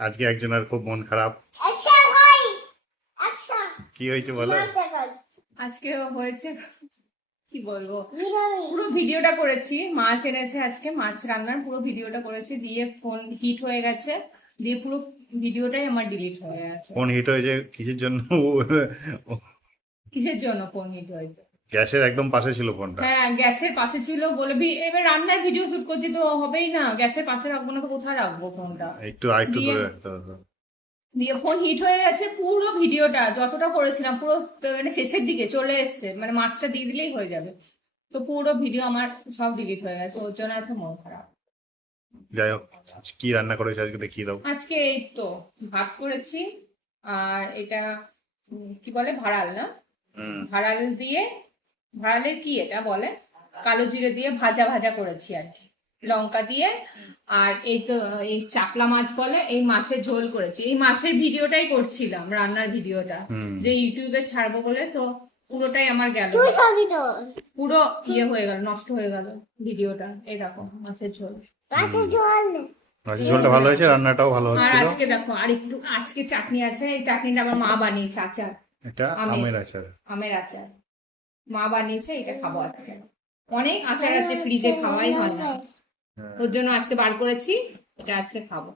আজকে একজনের খুব মন খারাপ। কি হয়েছে বলো? আজকে হয়েছে কি বলবো, পুরো ভিডিওটা করেছি, মাছ এনেছে আজকে, মাছ রান্নার পুরো ভিডিওটা করেছি, দিয়ে ফোন হিট হয়ে গেছে, দিয়ে পুরো ভিডিওটাই আমার ডিলিট হয়ে গেছে। ফোন হিট হয়েছে কিসের জন্য? কিসের জন্য ফোন হিট হয়েছে? গ্যাসের একদম পাশে ছিল ফোনটা। হ্যাঁ, গ্যাসের পাশে ছিল বলে এবার রান্নার ভিডিও শুট করছি তো হবেই না, গ্যাসের পাশে রাখবো না তো কোথায় রাখবো ফোনটা? একটু আরেকটু দিয়ে দূরে রাখতে হবে। দিয়ে ফোন হিট হয়ে গেছে, পুরো ভিডিওটা যতটা করেছিলাম পুরো মানে শেষের দিকে চলে এসছে, মানে মাছটা দিয়ে দিলেই হয়ে যাবে, তো পুরো ভিডিও আমার সব ডিলিট হয়ে গেছে, ওর জন্য আছে মন খারাপ। যাই হোক, কি রান্না করেছে আজকে দেখিয়ে দাও। আজকে এই তো ভাত করেছি, আর এটা কি বলে, ভাড়াল না, ভাড়াল দিয়ে, ভাড়ালের কি এটা বলে, কালো জিরে দিয়ে ভাজা ভাজা করেছি আর কি, লঙ্কা দিয়ে। আর এই তো এই চাকলা মাছ বলে, এই মাছের ঝোল করেছি, এই মাছের ভিডিওটাই করছিলাম, রান্নার ভিডিওটা যে ইউটিউবে ছাড়বো বলে, তো পুরোটাই আমার গেল, পুরো ইয়ে হয়ে গেল, নষ্ট হয়ে গেল ভিডিওটা। এই দেখো মাছের ঝোল, মাছের ঝোলটা ভালো হয়েছে, রান্নাটাও ভালো আর হচ্ছিল। আজকে দেখো আর একটু আজকে চাটনি আছে, এই চাটনিটা আমার মা বানিয়েছে, আচার, এটা আমের আচার। আমের আচার মা বানিয়েছে, এটা খাবো আজকে। অনেক আচার আছে ফ্রিজে, খাওয়াই হয় না, ওর জন্য আজকে বার করেছি, এটা আজকে খাবো।